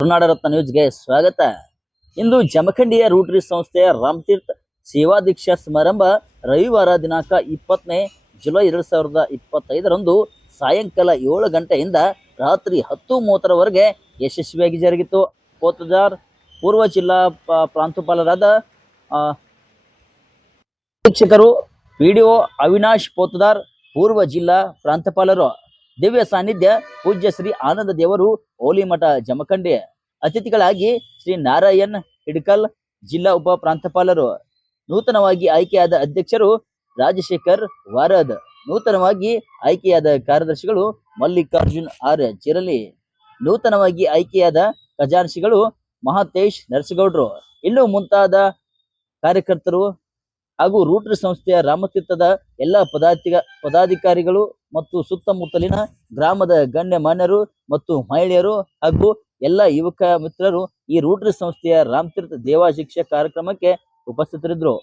ಕರ್ನಾಡ ರತ್ನ ನ್ಯೂಸ್ಗೆ ಸ್ವಾಗತ. ಇಂದು ಜಮಖಂಡಿಯ ರೂಟರಿ ಸಂಸ್ಥೆಯ ರಾಮತೀರ್ಥ ಸೇವಾ ದೀಕ್ಷಾ ಸಮಾರಂಭ ರವಿವಾರ ದಿನಾಂಕ ಇಪ್ಪತ್ತನೇ ಜುಲೈ ಎರಡು ಸಾವಿರದ ಇಪ್ಪತ್ತೈದರಂದು ಸಾಯಂಕಾಲ ಏಳು ಗಂಟೆಯಿಂದ ರಾತ್ರಿ ಹತ್ತು ಮೂವತ್ತರವರೆಗೆ ಯಶಸ್ವಿಯಾಗಿ ಜರುಗಿತು. ಕೋತಜಾರ್ ಪೂರ್ವ ಜಿಲ್ಲಾ ಪ್ರಾಂಶುಪಾಲರಾದ ಶಿಕ್ಷಕರು ಪಿಡಿಒ ಅವಿನಾಶ್ ಪೋತದಾರ್ ಪೂರ್ವ ಜಿಲ್ಲಾ ಪ್ರಾಂತಪಾಲರು. ದಿವ್ಯ ಸಾನ್ನಿಧ್ಯ, ಪೂಜ್ಯ ಶ್ರೀ ಆನಂದ ದೇವರು, ಓಲಿಮಠ, ಜಮಖಂಡಿ. ಅತಿಥಿಗಳಾಗಿ ಶ್ರೀ ನಾರಾಯಣ್ ಹಿಡ್ಕಲ್, ಜಿಲ್ಲಾ ಉಪ ಪ್ರಾಂತಪಾಲರು. ನೂತನವಾಗಿ ಆಯ್ಕೆಯಾದ ಅಧ್ಯಕ್ಷರು ರಾಜಶೇಖರ್ ವಾರದ್. ನೂತನವಾಗಿ ಆಯ್ಕೆಯಾದ ಕಾರ್ಯದರ್ಶಿಗಳು ಮಲ್ಲಿಕಾರ್ಜುನ್ ಆರ್ ಚಿರಲಿ ನೂತನವಾಗಿ ಆಯ್ಕೆಯಾದ ಖಜಾನ್ಸಿಗಳು ಮಹಾತೇಶ್ ನರಸಗೌಡರು. ಇನ್ನು ಮುಂತಾದ ಕಾರ್ಯಕರ್ತರು ಹಾಗೂ ರೂಟ್ರಿ ಸಂಸ್ಥೆಯ ರಾಮತೀರ್ಥದ ಎಲ್ಲ ಪದಾಧಿಕ ಪದಾಧಿಕಾರಿಗಳು ಮತ್ತು ಸುತ್ತಮುತ್ತಲಿನ ಗ್ರಾಮದ ಗಣ್ಯ ಮಾನ್ಯರು ಮತ್ತು ಮಹಿಳೆಯರು ಹಾಗೂ ಎಲ್ಲ ಯುವಕ ಮಿತ್ರರು ಈ ರೂಟ್ರಿ ಸಂಸ್ಥೆಯ ರಾಮತೀರ್ಥ ದೇವಾಶಿಕ್ಷೆ ಕಾರ್ಯಕ್ರಮಕ್ಕೆ ಉಪಸ್ಥಿತರಿದ್ದರು.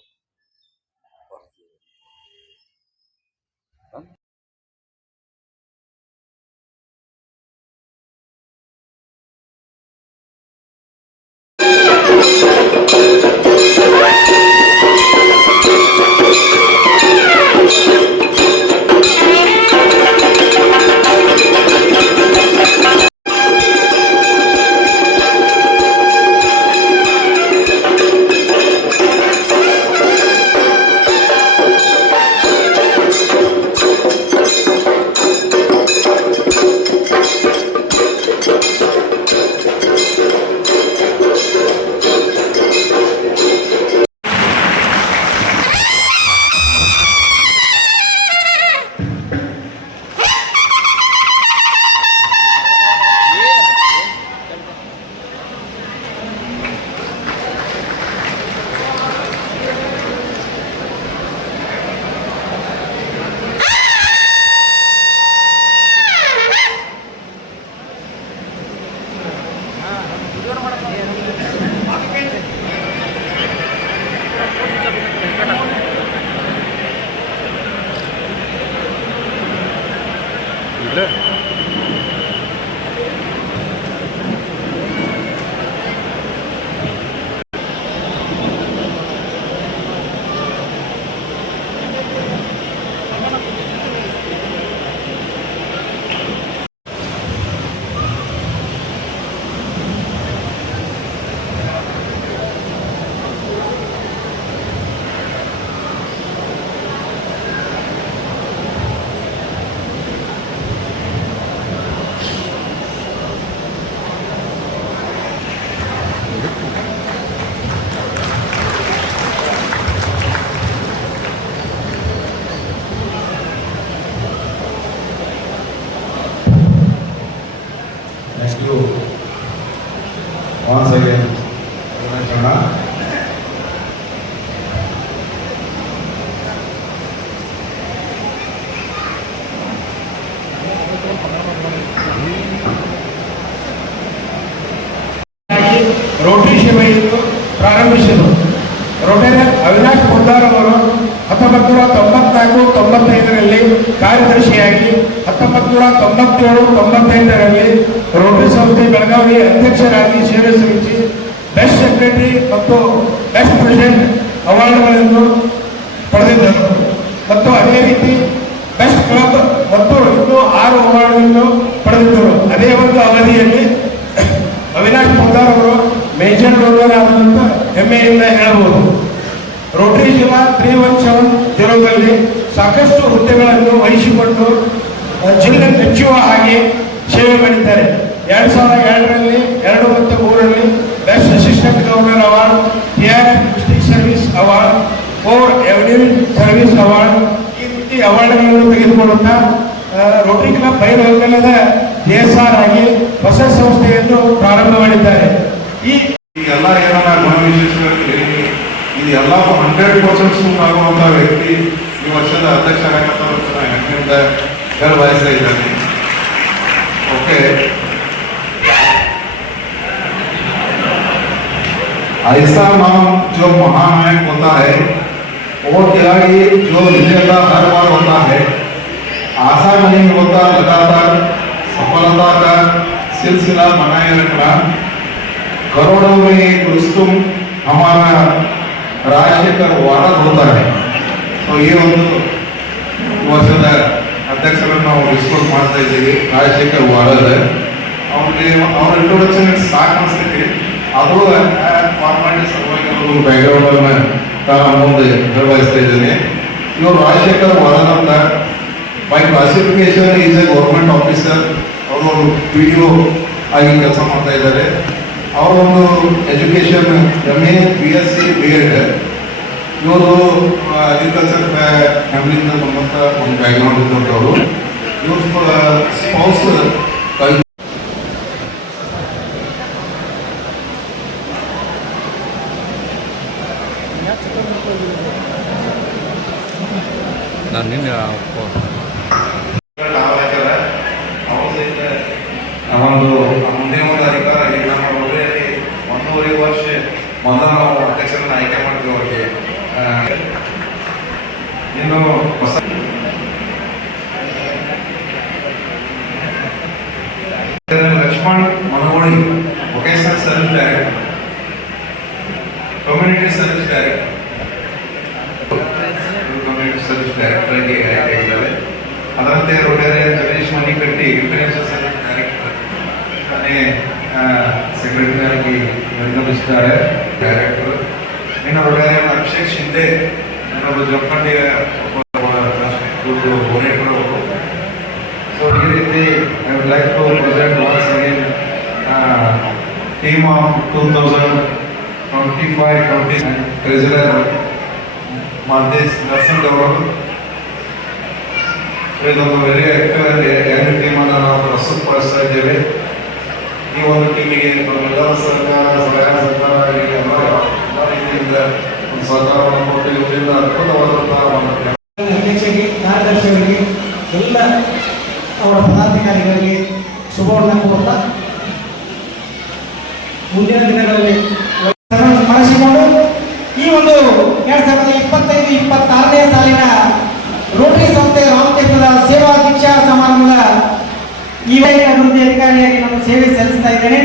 şekilde ಸೆಕ್ರೆಟರಿ ಮತ್ತು ಬೆಸ್ಟ್ ಪ್ರೆಸಿಡೆಂಟ್ ಅವಾರ್ಡ್ಗಳನ್ನು ಪಡೆದಿದ್ದರು. ಮತ್ತು ಅದೇ ರೀತಿ ಬೆಸ್ಟ್ ಕ್ಲಬ್ ಮತ್ತು ಇನ್ನೂ ಆರು ಅವಾರ್ಡ್ಗಳನ್ನು ಪಡೆದಿದ್ದರು. ಅದೇ ಒಂದು ಅವಧಿಯಲ್ಲಿ ಅವಿನಾಶ್ ಪೋದಾರ್ ಅವರು ಮೇಜರ್ ಡೋನರ್ ಆದಂತ ಹೆಮ್ಮೆಯಿಂದ ಹೇಳಬಹುದು ರೋಟರಿ ಜಿಲ್ಲಾ ತ್ರೀ ಒನ್ ಸೆವೆನ್ ಜೀರೋದಲ್ಲಿ ಸಾಕಷ್ಟು ಹುದ್ದೆಗಳನ್ನು ವಹಿಸಿಕೊಂಡು ಜಿಲ್ಲೆ ಮೆಚ್ಚುವ ಹಾಗೆ ಸೇವೆ ಮಾಡಿದ್ದಾರೆ. ಎರಡ್ ಸಾವಿರದ ಎರಡರಲ್ಲಿ, ಎರಡು ಮತ್ತು ಮೂರರಲ್ಲಿ best assistant governor award here district service award for avenue service award ಈ ರೀತಿ ಅವಾರ್ಡ್ಗಳನ್ನು ತೆಗೆದುಕೊಳ್ಳುತ್ತಾ ರೋಟರಿ ಕ್ಲಬ್ ಎಸ್ ಆರ್ ಆಗಿ ಹೊಸ ಸಂಸ್ಥೆಯನ್ನು ಪ್ರಾರಂಭ ಮಾಡಿದ್ದಾರೆ. ಈ ಎಲ್ಲ ಏನಾರ ಗುಣವಿಶೇಷಗಳು ಇದು ಎಲ್ಲ ಹಂಡ್ರೆಡ್ ಪರ್ಸೆಂಟ್ ಸೂಟ್ ವ್ಯಕ್ತಿ ಈ ವರ್ಷದ ಅಧ್ಯಕ್ಷ ಆಗತ್ತಂತ ಹೆಮ್ಮೆಯಿಂದ ಹೇಳ ಬಯಸ್ತಾ ಇದ್ದಾನೆ. ऐसा नाम जो महानायक होता है वो खिलाड़ी जो विजेता हर बार होता है आसान नहीं होता लगातार सफलता का सिलसिला बनाए रखना करोड़ों में एक रुस्तुम हमारा ರಾಜಶೇಖರ್ ವಾರದ್ ಹೋಗ್ತಾ ಇದೆ ಸೊ ಈ ಒಂದು ವರ್ಷದ ಅಧ್ಯಕ್ಷರನ್ನು ನಾವು ಡಿಸ್ಕೌಂಟ್ ಮಾಡ್ತಾ ಇದ್ದೀವಿ ರಾಜಶೇಖರ್ ವಾರದ್ ಅವ್ರಿಗೆ ಅವ್ರ ಇಂಟ್ರೊಡಕ್ಷನ್ ಸಾಕು ಅನಿಸ್ತೈತಿ ಅದು ಫಾರ್ಮಾಲಿಟಿ ಸಲುವಾಗಿ ಅವರು ಬ್ಯಾಕ್ಗ್ರೌಂಡ್ ಅನ್ನ ತಾನು ಮುಂದೆ ನಿರ್ವಹಿಸ್ತಾ ಇದ್ದೀನಿ. ಇವರು ರಾಜಶೇಖರ್ ವಾರದ್ ಅಂತ. By classification is a government officer ಅವರು ಪಿ ಡಿ ಆಗಿ ಕೆಲಸ ಮಾಡ್ತಾ ಇದ್ದಾರೆ. ಅವರೊಂದು education M A B S C B Ed ಇವರು ಅಗ್ರಿಕಲ್ಚರ್ ಫ್ಯಾಮಿಲಿಯಿಂದ ಬಂದಂಥ ಒಂದು ಬ್ಯಾಕ್ಗ್ರೌಂಡ್ ಇದ್ದಂಥವ್ರು ಇವರು ಸ್ಪೌಸ್ ನಾನು ನಿನ್ನೆ ಒಂದು ಮುಂದಿನ ಒಂದು ಅಧಿಕಾರ ಈಗ ನಮ್ಮ ಊರಲ್ಲಿ ಒಂದೂವರೆ ವರ್ಷ ಮೊದಲ ನಾವು ಅಧ್ಯಕ್ಷರನ್ನ ಆಯ್ಕೆ ಮಾಡ್ತೀವಿ ಅವ್ರಿಗೆ ಆ, ಇನ್ನು ಹೊಸ Lakshman Managoli vocational service director community service director community service director ಆಗಿ ಆಯ್ಕೆ ಆಗಿದ್ದಾರೆ ಅದರಂತೆ Rotarian Ganesh Manikatti international service director ತಾನೇ ಆಗಿ ನಿರ್ಗಮಿಸಿದ್ದಾರೆ ಡೈರೆಕ್ಟರ್ ಇನ್ನು ಒಳ್ಳೆಯ ಅಭಿಷೇಕ್ ಶಿಂದೆ ಇನ್ನೊಬ್ಬ ಜಮ್ಮಂಡಿಯ ಒಬ್ಬ ಅವರು ಸೊ ಈ ರೀತಿ I would like to present once again team of two thousand twenty five twenty treasurer Madesh Narsing ಅವರು ಇದೊಂದು ವೆರಿ ಆಕ್ಟಿವ್ ಅಂಡ್ ಟೀಮನ್ನು ನಾವು ಪ್ರಸ್ತುತಪಡಿಸ್ತಾ ಇದ್ದೇವೆ ಈ ಒಂದು ಟೀಮಿಗೆ ನಮ್ಮೆಲ್ಲರ ಸರ್ಕಾರ, ಸಹಾಯ ಸರ್ಕಾರ ಎಲ್ಲ ರೀತಿಯಿಂದ ಸಹಕಾರವನ್ನು ಕೊಟ್ಟು ಇವರಿಂದ ಅದ್ಭುತವಾದಂತಹ ಅಧ್ಯಕ್ಷರಿಗೆ, ಕಾರ್ಯದರ್ಶಿಯವರಿಗೆ, ಎಲ್ಲ ಅವರ ಪದಾಧಿಕಾರಿಗಳಿಗೆ ಶುಭವನ್ನು ಕೋರುತ್ತಾ ಮುಂದಿನ ದಿನಗಳಲ್ಲಿ ಸ್ಮರಿಸಿಕೊಂಡು ಈ ಒಂದು ಎರಡ್ ಸಾವಿರದ ಇಪ್ಪತ್ತೈದು ಇಪ್ಪತ್ತಾರನೇ ಸಾಲಿನ ರೋಟರಿ ಸಂಸ್ಥೆ ರಾಮತೀರ್ಥದ ಸೇವಾ ದೀಕ್ಷಾ ಸಮಾರಂಭದ ಈ ವಲಯ ಅಭಿವೃದ್ಧಿ ಅಧಿಕಾರಿಯಾಗಿ ನಾನು ಸೇವೆ ಸಲ್ಲಿಸ್ತಾ ಇದ್ದೇನೆ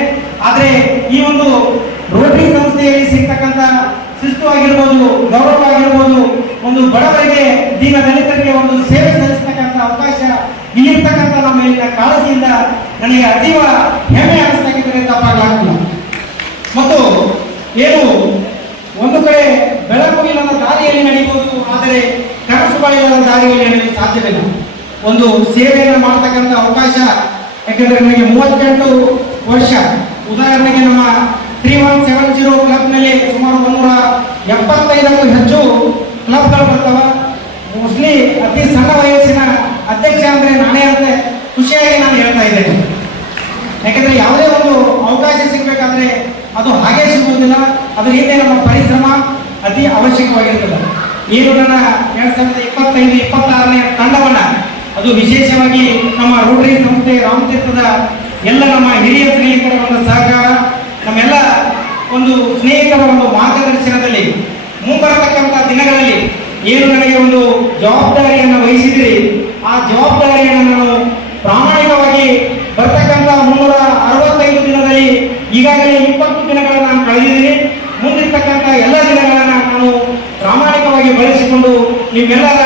ಆದರೆ ಈ ಒಂದು ರೋಟರಿ ಸಂಸ್ಥೆಯಲ್ಲಿ ಸಿಗ್ತಕ್ಕಂಥ ಶಿಸ್ತು ಆಗಿರ್ಬೋದು ಗೌರವ ಆಗಿರ್ಬೋದು ಒಂದು ಬಡವರಿಗೆ ದೀನ ದಲಿತರಿಗೆ ಒಂದು ಸೇವೆ ಸಲ್ಲಿಸ್ತಕ್ಕಂಥ ಅವಕಾಶ ಇಲ್ಲಿರ್ತಕ್ಕಂಥ ನಮ್ಮ ಇಲ್ಲಿನ ಕಾಳಜಿಯಿಂದ ನನಗೆ ಅತೀವ ಹೆಮ್ಮೆ ಅನಿಸ್ತಕ್ಕಿದ್ರೆ ತಪ್ಪಾಗಲಾಗ್ತಿಲ್ಲ ಮತ್ತು ಏನು ಒಂದು ಕಡೆ ಬೆಳಕು ಇಲ್ಲದ ದಾರಿಯಲ್ಲಿ ನಡೆಯುವುದು ಆದರೆ ಕನಸುಗಳಿಲ್ಲದ ದಾರಿಯಲ್ಲಿ ನಡೆಯಲು ಒಂದು ಸೇವೆಯನ್ನು ಮಾಡತಕ್ಕಂಥ ಅವಕಾಶ, ಯಾಕಂದ್ರೆ ನನಗೆ ಮೂವತ್ತೆಂಟು ವರ್ಷ. ಉದಾಹರಣೆಗೆ ನಮ್ಮ ತ್ರೀ ಒನ್ ಸೆವೆನ್ ಜೀರೋ ಕ್ಲಬ್ನಲ್ಲಿ ಸುಮಾರು ಮುನ್ನೂರ ಎಪ್ಪತ್ತೈದಕ್ಕೂ ಹೆಚ್ಚು ಕ್ಲಬ್ಗಳು ಬರ್ತವೆ. ಮೋಸ್ಟ್ಲಿ ಅತಿ ಸಣ್ಣ ವಯಸ್ಸಿನ ಅಧ್ಯಕ್ಷ ಅಂದ್ರೆ ನಾನೇ ಅಂತ ಖುಷಿಯಾಗಿ ನಾನು ಹೇಳ್ತಾ ಇದ್ದೇನೆ. ಯಾಕಂದ್ರೆ ಯಾವುದೇ ಒಂದು ಅವಕಾಶ ಸಿಗಬೇಕಾದ್ರೆ ಅದು ಹಾಗೆ ಸಿಗುವುದಿಲ್ಲ. ಅದ್ರ ಹಿಂದೆ ನಮ್ಮ ಪರಿಶ್ರಮ ಅತಿ ಅವಶ್ಯಕವಾಗಿರ್ತದೆ. ಏನು ನನ್ನ ಎರಡ್ ಸಾವಿರದ ಇಪ್ಪತ್ತೈದು, ಇಪ್ಪತ್ತಾರನೇ ತಂಡವನ್ನ ಅದು ವಿಶೇಷವಾಗಿ ನಮ್ಮ ರೋಟರಿ ಸಂಸ್ಥೆ ರಾಮತೀರ್ಥದ ಎಲ್ಲ ನಮ್ಮ ಹಿರಿಯ ಸ್ನೇಹಿತರ ಒಂದು ಸಹಕಾರ, ನಮ್ಮೆಲ್ಲ ಒಂದು ಸ್ನೇಹಿತರ ಒಂದು ಮಾರ್ಗದರ್ಶನದಲ್ಲಿ ಮುಂಬರತಕ್ಕಂಥ ದಿನಗಳಲ್ಲಿ ಏನು ನನಗೆ ಒಂದು ಜವಾಬ್ದಾರಿಯನ್ನು ವಹಿಸಿದ್ರಿ ಆ ಜವಾಬ್ದಾರಿಯನ್ನು ನಾನು ಪ್ರಾಮಾಣಿಕವಾಗಿ ಬರ್ತಕ್ಕಂಥ ಮುನ್ನೂರ ಅರವತ್ತೈದು ದಿನದಲ್ಲಿ ಈಗಾಗಲೇ ಇಪ್ಪತ್ತು ದಿನಗಳನ್ನು ನಾನು ಕಳೆದಿದ್ದೀನಿ. ಮುಂದಿರ್ತಕ್ಕಂಥ ಎಲ್ಲ ಪ್ರಾಮಾಣಿಕವಾಗಿ ಬಳಸಿಕೊಂಡು ನಿಮ್ಮೆಲ್ಲರ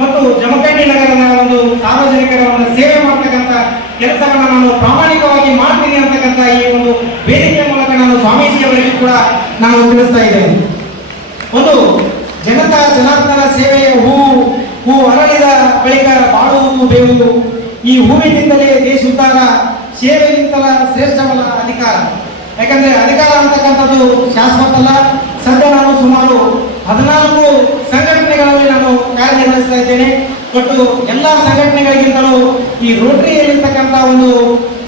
ಮತ್ತು ಜಮಖಂಡಿ ನಗರದ ಒಂದು ಸಾರ್ವಜನಿಕರ ಒಂದು ಸೇವೆ ಮಾಡ್ತಕ್ಕಂಥ ಕೆಲಸವನ್ನು ನಾನು ಪ್ರಾಮಾಣಿಕವಾಗಿ ಮಾಡ್ತೀನಿ ಅಂತಕ್ಕಂಥ ಈ ಒಂದು ವೇದಿಕೆ ಮೂಲಕ ನಾನು ಸ್ವಾಮೀಜಿಯವರಿಗೆ ಕೂಡ ನಾನು ತಿಳಿಸ್ತಾ ಇದ್ದೇನೆ. ಒಂದು ಜನತಾ ಜನಾರ್ದನ ಸೇವೆಯ ಹೂವು ಹೂ ಅರಳಿದ ಬಳಿಕ ಬಾಳುವುದು ಬೇವು ಈ ಹೂವಿನಿಂದಲೇ ದೇಶ ಉದ್ಧಾರ ಸೇವೆಗಿಂತಲ ಶ್ರೇಷ್ಠವಲ್ಲ ಅಧಿಕಾರ. ಯಾಕಂದ್ರೆ ಅಧಿಕಾರ ಅಂತಕ್ಕಂಥದ್ದು ಶಾಶ್ವತ ಅಲ್ಲ ಸದ್ಯ ನಾನು ಸುಮಾರು ಹದಿನಾಲ್ಕು ಸಂಘಟನೆಗಳಲ್ಲಿ ನಾನು ಕಾರ್ಯನಿರ್ವಹಿಸ್ತಾ ಇದ್ದೇನೆ ಮತ್ತು ಎಲ್ಲ ಸಂಘಟನೆಗಳಿಗಿಂತಲೂ ಈ ರೋಟರಿಯಲ್ಲಿರ್ತಕ್ಕಂಥ ಒಂದು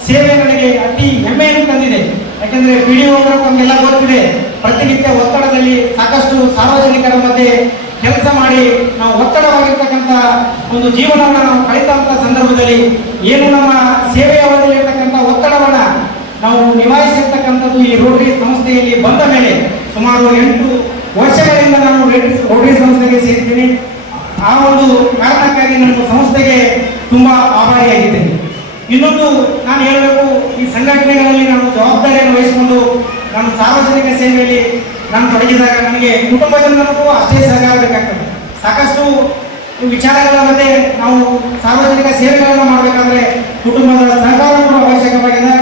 ಸೇವೆ ನನಗೆ ಅತಿ ಹೆಮ್ಮೆಯನ್ನು ತಂದಿದೆ. ಯಾಕಂದ್ರೆ ಪಿಡಿಒ ನಮಗೆಲ್ಲ ಗೊತ್ತಿದೆ, ಪ್ರತಿನಿತ್ಯ ಒತ್ತಡದಲ್ಲಿ ಸಾಕಷ್ಟು ಸಾರ್ವಜನಿಕರ ಮಧ್ಯೆ ಕೆಲಸ ಮಾಡಿ ನಾವು ಒತ್ತಡವಾಗಿರ್ತಕ್ಕಂಥ ಒಂದು ಜೀವನವನ್ನು ನಾವು ಕಳಿತಂತ ಸಂದರ್ಭದಲ್ಲಿ ಏನು ನಮ್ಮ ಸೇವೆಯ ಅವಧಿಯಲ್ಲಿರ್ತಕ್ಕಂಥ ಒತ್ತಡವನ್ನ ನಾವು ನಿಭಾಯಿಸಿರ್ತಕ್ಕಂಥದ್ದು ಈ ರೋಟರಿ ಸಂಸ್ಥೆಯಲ್ಲಿ ಬಂದ ಮೇಲೆ ಸುಮಾರು ಎಂಟು ವರ್ಷಗಳಿಂದ ನಾನು ರೋಟರಿ ಸಂಸ್ಥೆಗೆ ಸೇರಿದ್ದೀನಿ ಆ ಒಂದು ಕಾರಣಕ್ಕಾಗಿ ನಮ್ಮ ಸಂಸ್ಥೆಗೆ ತುಂಬಾ ಆಭಾರಿಯಾಗಿದ್ದೇನೆ. ಇನ್ನೊಂದು ನಾನು ಹೇಳಬೇಕು, ಈ ಸಂಘಟನೆಗಳಲ್ಲಿ ನಾನು ಜವಾಬ್ದಾರಿಯನ್ನು ವಹಿಸಿಕೊಂಡು ನಾನು ಸಾರ್ವಜನಿಕ ಸೇವೆಯಲ್ಲಿ ನಾನು ತೊಡಗಿದಾಗ ನನಗೆ ಜನರಿಗೂ ಅಷ್ಟೇ ಸಹಕಾರ ಬೇಕಾಗ್ತದೆ. ಸಾಕಷ್ಟು ವಿಚಾರಗಳ ಮತ್ತೆ ನಾವು ಸಾರ್ವಜನಿಕ ಸೇವೆಗಳನ್ನು ಮಾಡಬೇಕಾದ್ರೆ ಕುಟುಂಬದ ಸಹಕಾರ ಕೂಡ ಅವಶ್ಯಕವಾಗಿದೆ.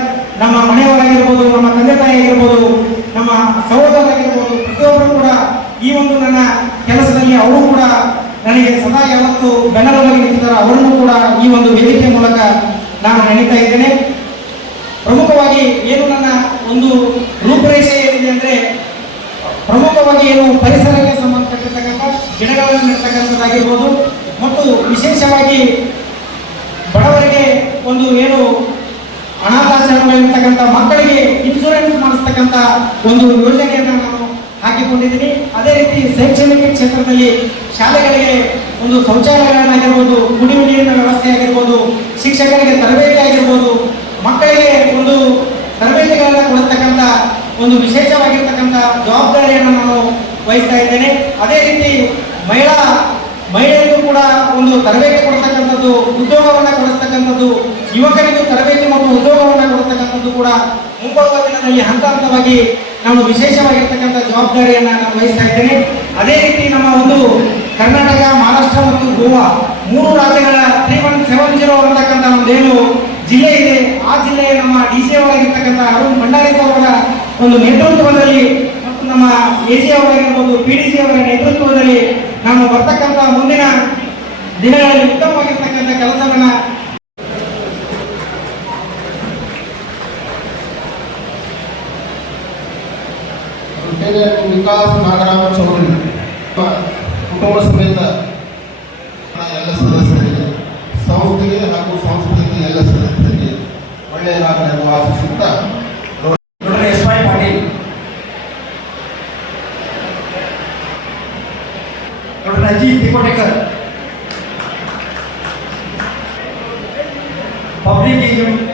ನಮ್ಮ ಮನೆಯವರಾಗಿರ್ಬೋದು, ನಮ್ಮ ತಂದೆ ತಾಯಿ ಆಗಿರ್ಬೋದು ನಮ್ಮ ಸಹೋದರರಾಗಿರ್ಬೋದು ಪ್ರತಿಯೊಬ್ಬರು ಕೂಡ ಈ ಒಂದು ನನ್ನ ಕೆಲಸದಲ್ಲಿ ಅವರು ಕೂಡ ನನಗೆ ಸದಾ ಯಾವತ್ತು ಬೆನ್ನರವಾಗಿ ನಿಂತಿದ್ದಾರೆ. ಅವರನ್ನು ಕೂಡ ಈ ಒಂದು ವೇದಿಕೆ ಮೂಲಕ ನಾನು ನೆನೀತಾ ಇದ್ದೇನೆ. ಪ್ರಮುಖವಾಗಿ ಏನು ನನ್ನ ಒಂದು ರೂಪರೇಷೆ ಏನಿದೆ ಅಂದ್ರೆ, ಪ್ರಮುಖವಾಗಿ ಏನು ಪರಿಸರಕ್ಕೆ ಸಂಬಂಧಪಟ್ಟಿರ್ತಕ್ಕಂಥ ಗಿಡಗಳನ್ನು ನೆಡ್ತಕ್ಕಂಥದ್ದಾಗಿರ್ಬೋದು ಮತ್ತು ವಿಶೇಷವಾಗಿ ಬಡವರಿಗೆ ಒಂದು ಏನು ಅನಾಥಾಶ್ರಮಗಳಿರ್ತಕ್ಕಂಥ ಮಕ್ಕಳಿಗೆ ಇನ್ಶೂರೆನ್ಸ್ ಮಾಡಿಸ್ತಕ್ಕಂಥ ಒಂದು ಯೋಜನೆಯನ್ನು ನಾನು ಹಾಕಿಕೊಂಡಿದ್ದೀನಿ. ಅದೇ ರೀತಿ ಶೈಕ್ಷಣಿಕ ಕ್ಷೇತ್ರದಲ್ಲಿ ಶಾಲೆಗಳಿಗೆ ಒಂದು ಶೌಚಾಲಯಗಳನ್ನಾಗಿರ್ಬೋದು ಕುಡಿಯುವ ನೀರಿನ ವ್ಯವಸ್ಥೆ ಆಗಿರ್ಬೋದು, ಶಿಕ್ಷಕರಿಗೆ ತರಬೇತಿ ಆಗಿರ್ಬೋದು, ಮಕ್ಕಳಿಗೆ ಒಂದು ತರಬೇತಿಗಳನ್ನು ಕೊಡತಕ್ಕಂಥ ಒಂದು ವಿಶೇಷವಾಗಿರ್ತಕ್ಕಂಥ ಜವಾಬ್ದಾರಿಯನ್ನು ನಾನು ವಹಿಸ್ತಾ ಇದ್ದೇನೆ. ಅದೇ ರೀತಿ ಮಹಿಳಾ ಮಹಿಳೆಯರಿಗೂ ಕೂಡ ಒಂದು ತರಬೇತಿ ಕೊಡ್ತಕ್ಕಂಥದ್ದು, ಉದ್ಯೋಗವನ್ನು ಕೊಡಿಸ್ತಕ್ಕಂಥದ್ದು ಯುವಕರಿಗೂ ತರಬೇತಿ ಮತ್ತು ಉದ್ಯೋಗವನ್ನು ಕೊಡ್ತಕ್ಕಂಥದ್ದು ಕೂಡ ಮುಂಬರುವ ದಿನದಲ್ಲಿ ಹಂತ ಹಂತವಾಗಿ ನಾನು ವಿಶೇಷವಾಗಿರ್ತಕ್ಕಂಥ ಜವಾಬ್ದಾರಿಯನ್ನು ನಾನು ವಹಿಸ್ತಾ ಇದ್ದೇನೆ. ಅದೇ ರೀತಿ ನಮ್ಮ ಒಂದು ಕರ್ನಾಟಕ, ಮಹಾರಾಷ್ಟ್ರ ಮತ್ತು ಗೋವಾ ಮೂರು ರಾಜ್ಯಗಳ ತ್ರೀ ಒನ್ ಸೆವೆನ್ ಜೀರೋ ಅಂತಕ್ಕಂಥ ಒಂದೇನು ಜಿಲ್ಲೆ ಇದೆ. ಆ ಜಿಲ್ಲೆಯ ನಮ್ಮ ಡಿ ಸಿ ಅವರಾಗಿರ್ತಕ್ಕಂಥ ಅರುಣ್ ಭಂಡಾರಿ ಅವರ ಒಂದು ನೇತೃತ್ವದಲ್ಲಿ ಮತ್ತು ನಮ್ಮ ಎ ಸಿ ಅವರಾಗಿರ್ಬೋದು, ಪಿ ಡಿ ಸಿ ಅವರ ನೇತೃತ್ವದಲ್ಲಿ ನಾವು ಬರ್ತಕ್ಕಂಥ ಮುಂದಿನ ದಿನಗಳಲ್ಲಿ ಉತ್ತಮವಾಗಿರ್ತಕ್ಕಂಥ ಕೆಲಸವನ್ನ ಬೇರೆ ವಿಕಾಸ್ ನಾಗರಾಮ ಚೌಧರಿ. ಕುಟುಂಬ ಸಮೇತ ಎಲ್ಲ ಸದಸ್ಯರಿಗೆ, ಸಂಸ್ಥೆಗೆ ಹಾಗೂ ಸಂಸ್ಥೆಗೆ ಎಲ್ಲ ಸದಸ್ಯರಿಗೆ ಒಳ್ಳೆಯದಾಗಲೆಂದು ಆಶಿಸುತ್ತಾ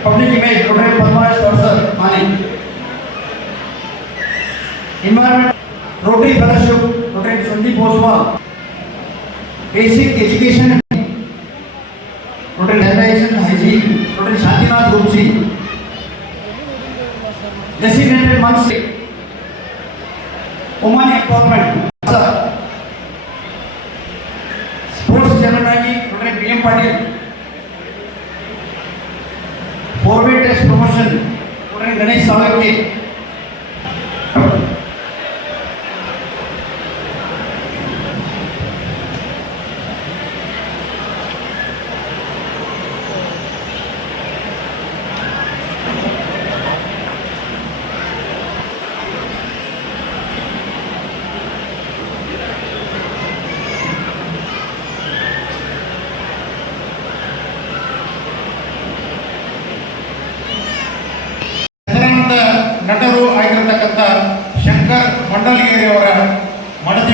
public image project Padmaraj Parasar माने environment Rotary fellowship project Sandeep Oswal basic education project sanitization hygiene project Shantinath Roopasi designated months woman empowerment promotion உடன் கணேஷ் அவர்கள்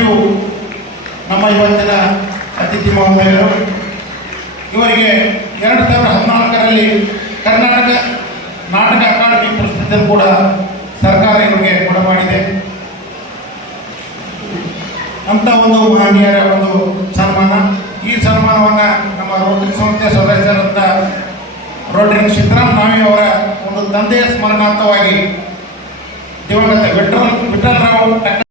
ಮಡದಿಯು ನಮ್ಮ ಇವತ್ತಿನ ಅತಿಥಿ ಮಹೋದಯರು, ಇವರಿಗೆ ಎರಡು ಸಾವಿರದ ಹದಿನಾಲ್ಕರಲ್ಲಿ ಕರ್ನಾಟಕ ನಾಟಕ ಅಕಾಡೆಮಿ ಪ್ರಶಸ್ತಿಯನ್ನು ಕೂಡ ಸರ್ಕಾರ ಇವರಿಗೆ ಕೊಡಮಾಡಿದೆ. ಅಂತ ಒಂದು ಮಹನೀಯರ ಒಂದು ಸನ್ಮಾನ. ಈ ಸನ್ಮಾನವನ್ನು ನಮ್ಮ ರೋಟರಿ ಸಂಸ್ಥೆ ಸದಸ್ಯರಂತ ರೋಟರಿ ಸಿದ್ದರಾಮ್ ನಾವಿ ಅವರ ಒಂದು ತಂದೆಯ ಸ್ಮರಣಾರ್ಥವಾಗಿ ದಿವಂಗತ ವಿಠಲ್ ವಿಠಲರಾವ್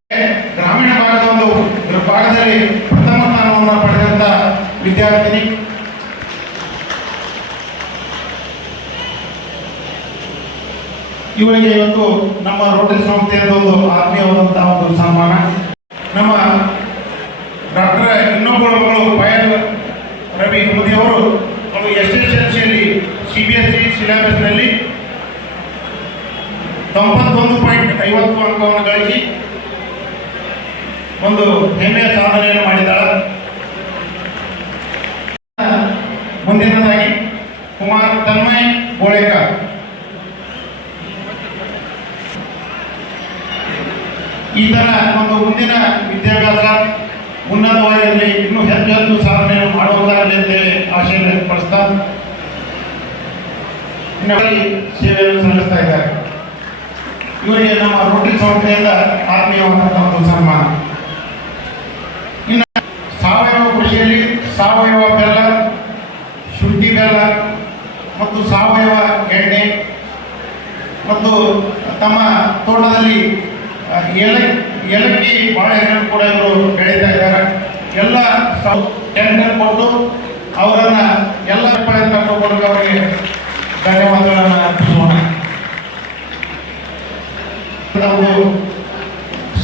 ಭಾಗದಲ್ಲಿ ಪ್ರಥಮ ಸ್ಥಾನವನ್ನು ಪಡೆದಂತ ವಿದ್ಯಾರ್ಥಿನಿ. ಇವರಿಗೆ ಇವತ್ತು ನಮ್ಮ ರೋಟರಿ ಸಂಸ್ಥೆಯಿಂದ ಒಂದು ಆತ್ಮೀಯವಾದಂತಹ ಒಂದು ಸನ್ಮಾನ. ನಮ್ಮ ಡಾಕ್ಟರ್ ಇನ್ನೊಬ್ಬರು ಪಯಲ್ ರವಿ ಮೋದಿಯವರು ಅವರು. ಎಸ್ ಎಸ್ ಎಲ್ ಸಿಯಲ್ಲಿ ಸಿ ಬಿ ಎಸ್ ಸಿ ಸಿಲೆಬಸ್ನಲ್ಲಿ ತೊಂಬತ್ತೊಂದು ಪಾಯಿಂಟ್ ಐವತ್ತು ಅಂಕವನ್ನು ಗಳಿಸಿ ಒಂದು ಹೆಮ್ಮೆಯ ಸಾಧನೆಯನ್ನು ಮಾಡಿದ್ದಾಳೆ ಮುಂದಿನದಾಗಿ ಕುಮಾರ್ ತನ್ಮಯ್ ಗೋಳೇಕರ್. ಈ ತರ ಒಂದು ಮುಂದಿನ ವಿದ್ಯಾಭ್ಯಾಸ ಉನ್ನತವಾಗಿರಲಿ, ಇನ್ನೂ ಹೆಚ್ಚು ಹೆಚ್ಚು ಸಾಧನೆಯನ್ನು ಮಾಡುವುದಾಗಲಿ ಅಂತೇಳಿ ಆಶಯ ವ್ಯಕ್ತಪಡಿಸ್ತಾ ಸೇವೆಯನ್ನು ಸಲ್ಲಿಸ್ತಾ ಇದ್ದಾರೆ. ಇವರಿಗೆ ನಮ್ಮ ರೋಟಿ ಸಂಸ್ಥೆಯಿಂದ ಆತ್ಮೀಯವಾದಂತಹ ಒಂದು ಸನ್ಮಾನ. ಆ, ಏಲ ಏಲಕ್ಕಿ ಬಾಳೆಹಣ್ಣು ಕೂಡ ಇವರು ಬೆಳೀತಾ ಇದ್ದಾರೆ. ಎಲ್ಲ ಟೆಂಡರ್ ಕೊಟ್ಟು ಅವರನ್ನ ಎಲ್ಲ ಕಡೆ ತಗೊಂಡು ಅವರಿಗೆ ಧನ್ಯವಾದಗಳನ್ನು ಅರ್ಪಿಸೋಣ ನಾವು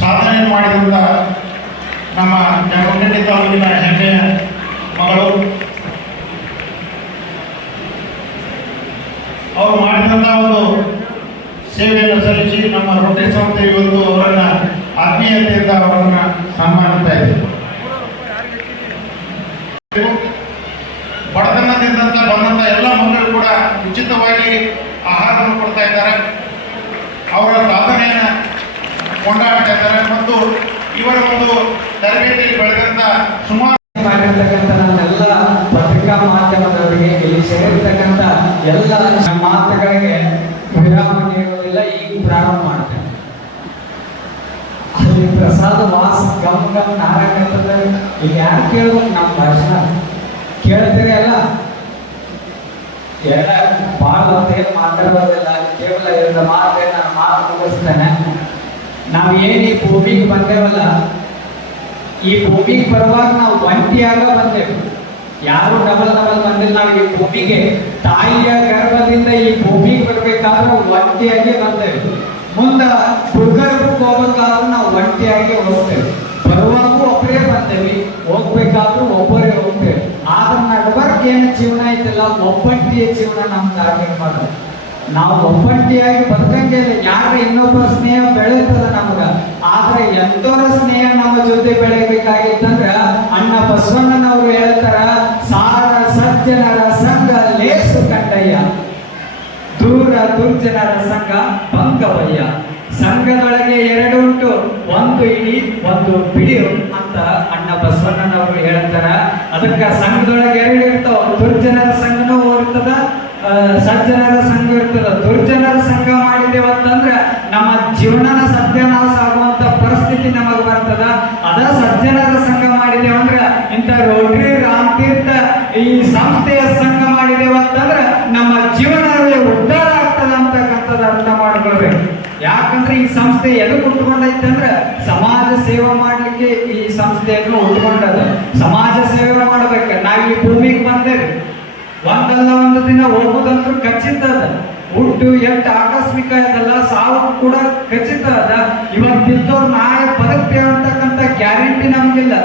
ಸಾಧನೆ ಮಾಡಿದಂಥ ನಮ್ಮ ಜಮಖಂಡಿ ತಾಲೂಕಿನ ಹೆಮ್ಮೆಯ ಮಗಳು. ಅವರು ಮಾಡಿದಂಥ ಒಂದು ಸೇವೆಯನ್ನು ಸಲ್ಲಿಸಿ ನಮ್ಮ ರೊಟ್ಟಿ ಸಂಸ್ಥೆ ಇವತ್ತು ಅವರನ್ನ ಆತ್ಮೀಯತೆಯಿಂದ ಅವರನ್ನ ಸನ್ಮಾನಿಸ್ತಾ ಇದೆ ಬಡತನದಿಂದ ಬಂದಂತ ಎಲ್ಲ ಮಕ್ಕಳು ಕೂಡ ಉಚಿತವಾಗಿ ಆಹಾರವನ್ನು ಕೊಡ್ತಾ ಇದ್ದಾರೆ. ಅವರ ಸಾಧನೆಯನ್ನು ಕೊಂಡಾಡ್ತಾ ಇದ್ದಾರೆ. ಮತ್ತು ಇವರ ಒಂದು ತರಬೇತಿಯಲ್ಲಿ ಬೆಳೆದಂತ ಸುಮಾರು ಎಲ್ಲ ಪತ್ರಿಕಾ ಮಾಧ್ಯಮದವರಿಗೆ ಇಲ್ಲಿ ಸೇರಿರ್ತಕ್ಕಂಥ ಎಲ್ಲ ಮಾತುಗಳಿಗೆ ವಿರಾಮ ನೀಡುವುದಿಲ್ಲ ಈಗ ಪ್ರಾರಂಭ ಮಾಡ್ತೇನೆ ಅಲ್ಲಿ ಪ್ರಸಾದ ವಾಸ ಗಮ್ ಗಮ್ ಅಂತಂದ್ರೆ ಈಗ ಯಾರು ಕೇಳ್ಬೇಕು? ನಮ್ಮ ಭಾಷಣ. ಕೇಳ್ತೀರಿ ಅಲ್ಲ ಎಲ್ಲ ಭಾಳ ಹೊತ್ತೇನು ಮಾತಾಡೋದಿಲ್ಲ ಕೇವಲ ಎರಡು ಮಾತೇ ನಾನು ಮಾತು ಮುಗಿಸ್ತೇನೆ. ನಾವು ಏನು ಈ ಭೂಮಿಗೆ ಬಂದೇವಲ್ಲ, ಈ ಭೂಮಿಗೆ ಬರುವಾಗ ನಾವು ಒಂಟಿಯಾಗ ಬಂದೆವು. ಯಾರು ಡಬಲ್ ಡಬಲ್ ಬಂದಿಲ್ಲ ನಾವು ಈ ಭೂಮಿಗೆ. ತಾಯಿಯ ಗರ್ಭದಿಂದ ಈ ಭೂಮಿಗೆ ಬರ್ಬೇಕಾದ್ರೆ ಒಂಟಿಯಾಗಿ ಬಂದೆವು. ಮುಂದ ಭೂಗರ್ಭಕ್ಕೆ ಹೋಗ್ಬೇಕಾದ್ರೂ ನಾವು ಒಂಟಿಯಾಗಿ ಹೋಗ್ತೇವೆ ಬರುವಾಗೂ ಒಬ್ಬರೇ ಬಂದೇವಿ ಹೋಗ್ಬೇಕಾದ್ರೂ ಒಬ್ಬರೇ ಹೋಗ್ತೇವೆ ಆದ್ರೆ ನಡ್ಬರ್ಕ್ ಏನು ಒಬ್ಬಂಟಿಯ ಜೀವನ ನಮ್ದು ಆಗಿರ್ಬಾರ್ದು ನಾವು ಒಬ್ಬಂಟಿಯಾಗಿ ಬದುಕಂಗೆ. ಯಾರ ಇನ್ನೊಬ್ಬರ ಸ್ನೇಹ ಬೆಳೆಯುತ್ತದೆ ನಮಗ? ಆದ್ರೆ ಎಂತೋರ ಸ್ನೇಹ ನಮ್ಮ ಜೊತೆ ಬೆಳೆಯಬೇಕಾಗಿತ್ತಂದ್ರ ಅಣ್ಣ ಬಸವಣ್ಣನವರು ಹೇಳ್ತಾರ ಸಾರ ಸಜ್ಜನರ ಸಂಘ ಲೇಸು ಕಂಡಯ್ಯ ದೂರ ದುರ್ಜನರ ಸಂಘ ಭಂಗವಯ್ಯ ಸಂಘದೊಳಗೆ ಎರಡು ಉಂಟು ಒಂದು ಇಡಿ ಒಂದು ಬಿಡಿಯು ಅಂತ ಅಣ್ಣ ಬಸವಣ್ಣನವರು ಹೇಳ್ತಾರ. ಅದಕ್ಕ ಸಂಘದೊಳಗೆ ಎರಡು ಇರ್ತಾವ. ದುರ್ಜನರ ಆ, ಸಜ್ಜನರ ಸಂಘ ಇರ್ತದ, ದುರ್ಜನರ ಸಂಘ ಅಂತಂದ್ರೆ ನಮ್ಮ ಜೀವನನ ಸತ್ಯನಾಶ ಆಗುವಂತ ಪರಿಸ್ಥಿತಿ ನಮಗ್ ಬರ್ತದ. ಅದ ಸಜ್ಜನರ ಸಂಘ ಅಂದ್ರೆ ಇಂಥ ರೋಟರಿ ರಾಮತೀರ್ಥ ಈ ಸಂಸ್ಥೆಯ ಸಂಘ ಅಂತಂದ್ರೆ ನಮ್ಮ ಜೀವನದಲ್ಲಿ ಉದ್ಧಾರ ಆಗ್ತದ ಅಂತಕ್ಕಂಥದ್ದು ಅರ್ಥ ಮಾಡ್ಕೊಳ್ಬೇಕು. ಯಾಕಂದ್ರೆ ಈ ಸಂಸ್ಥೆ ಎದಕ್ಕೆ ಉಟ್ಕೊಂಡೈತೆ ಅಂದ್ರೆ ಸಮಾಜ ಸೇವೆ ಮಾಡ್ಲಿಕ್ಕೆ ಈ ಸಂಸ್ಥೆಯನ್ನು ಉಟ್ಕೊಂಡದ ಸಮಾಜ ಸೇವೆ ಮಾಡ್ಬೇಕು. ನಾವು ಈ ಭೂಮಿಗೆ ಬಂದೇವೆ. ಒಂದಲ್ಲ ಒಂದು ದಿನ ಹೋಗುದಂತೂ ಖಚಿತ ಅದ ಹುಟ್ಟು ಎಷ್ಟು ಆಕಸ್ಮಿಕ ಅದಲ್ಲ ಸಾವು ಕೂಡ ಖಚಿತ ಅದ ಇವತ್ತಿದ್ದವ್ರು ನಾಳೆ ಬದುಕ್ತೇವೆ ಅಂತಕ್ಕಂಥ ಗ್ಯಾರಂಟಿ ನಮಗಿಲ್ಲ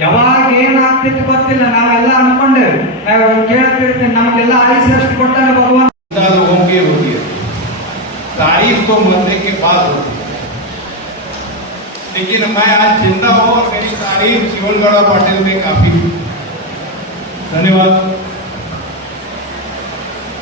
ಯಾವಾಗ ಏನಾಗ್ತಿತ್ತು ಗೊತ್ತಿಲ್ಲ ನಾವೆಲ್ಲ ಅನ್ಕೊಂಡೇವೆ ನಾವು ಕೇಳ್ತಿರ್ತೀವಿ ನಮಗೆಲ್ಲ ಆಯುಷ್ ಅಷ್ಟು ಕೊಟ್ಟಾಗ ಭಗವಾನ್ जिंदा लोगों की होती है तारीफ तो मरने के बाद होती है लेकिन मैं आज जिंदा हूँ और मेरी तारीफ जीवनगढ़ा पाटिल में काफी धन्यवाद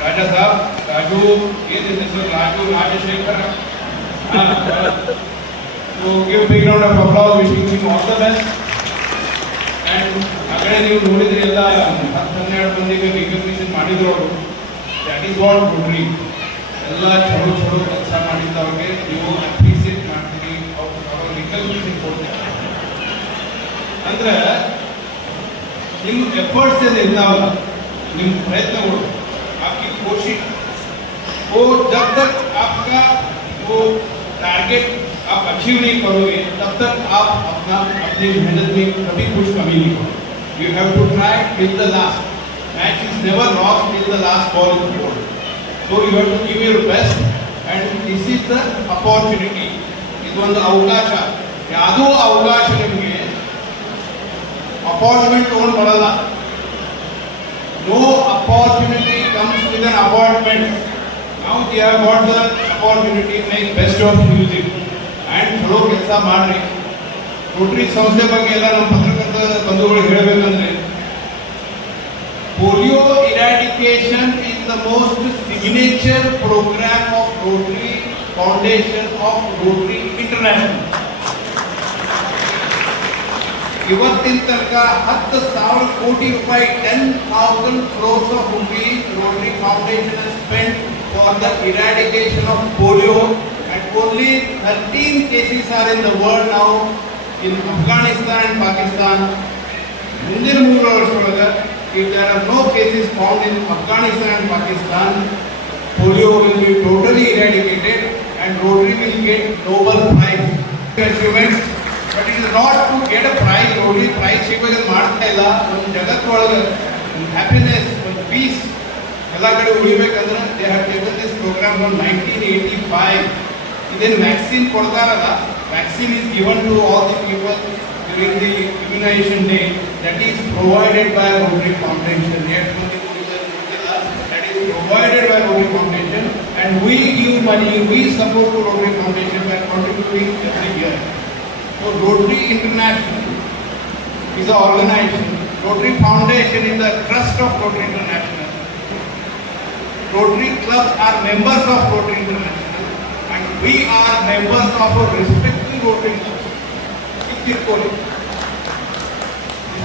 ರಾಜಾ ಸಾಬ್, ರಾಜು ಏನು ಹೆಸರು? Raju, Rajashekar. To give big round of wishing all and ಆ ಕಡೆ ನೀವು ನೋಡಿದ್ರೆ ಎಲ್ಲ ಹತ್ತು ಹನ್ನೆರಡು ಮಂದಿಗೆ ರಿಕಗ್ನಿಷನ್ ಮಾಡಿದ್ರು ಅವರು. ದ್ಯಾಟ್ ಈಸ್ ವಾಟ್ ನೋಡ್ರಿ ಎಲ್ಲ ಚಲೋ ಚಲೋ ಕೆಲಸ ಮಾಡಿದ್ದವ್ರಿಗೆ ನೀವು ಅಪ್ರಿಸಿಯೇಟ್ ಮಾಡ್ತೀರಿ. ಅವ್ರಿಗೆ ರಿಕಗ್ನಿಷನ್ ಕೊಡ್ತೀರಿ. ಅಂದ್ರೆ, ನಿಮ್ಮ ಎಫರ್ಟ್ಸ್ ಏನು ಇರ್ತಾವಲ್ಲ, ನಿಮ್ಮ ಪ್ರಯತ್ನಗಳು. कोशिश वो जब तक आपका वो टारगेट आप अचीव नहीं करोगे तब तक आप अपना अपनी मेहनत में कभी कुछ कमी नहीं करोगे you have to try till the last match is never lost till the last ball is bowled so you have to give your best and this is the opportunity ಇದೊಂದು ಅವಕಾಶ ಯಾವುದೋ ಅವಕಾಶ ನಿಮಗೆ ಅಪಾಯಿಂಟ್ಮೆಂಟ್ ತೊಗೊಂಡು ಬರಲ್ಲ no opportunity comes with an appointment. Now we have got the opportunity, make best of use it. ಚಲೋ ಕೆಲಸ ಮಾಡ್ರಿ ರೋಟರಿ ಸಂಸ್ಥೆ ಬಗ್ಗೆ ಎಲ್ಲ ನಮ್ಮ ಪತ್ರಕರ್ತ ಬಂಧುಗಳು ಹೇಳಬೇಕಂದ್ರೆ polio eradication is the most signature programme of Rotary Foundation of Rotary International ಇವತ್ತಿನ ತನಕ ಹತ್ತು ಸಾವಿರ ಕೋಟಿ ರೂಪಾಯಿ ten thousand crores of rupees Rotary Foundation spend for the eradication of polio and only thirteen cases are in the world ನಾವು in Afghanistan and Pakistan ಮುಂದಿನ ಮೂರು ವರ್ಷದೊಳಗೆ if there are no cases found in Afghanistan and Pakistan polio will be totally eradicated and Rotary will get Nobel Prize. Achievement, but it is not to get a prize, Rotary prize ಸಿಗೋದು ಮಾಡ್ತಾ ಇಲ್ಲ ಒಂದು ಜಗತ್ತೊಳಗೆ ಒಂದು happiness ಒಂದು peace ಎಲ್ಲ ಕಡೆ ಉಳಿಬೇಕಂದ್ರೆ they have taken this programme from nineteen eighty five ಇದೇನು vaccine ಕೊಡ್ತಾರಲ್ಲ vaccine is given to all the people during the immunisation day that is provided by Rotary Foundation ಎಷ್ಟು ಮಂದಿ ಕುಡಿತಾರೆ ಗೊತ್ತಿಲ್ಲ that is provided by Rotary Foundation and we give money, we support to Rotary Foundation by contributing every year. So Rotary International is an organization. Rotary Foundation is the trust of Rotary International. Rotary clubs are members of Rotary International and we are members of our respective Rotary. Equally.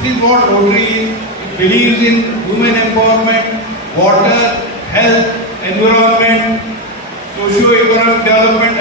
This is what Rotary is. It believes in human empowerment, water, health, environment, socio-economic development.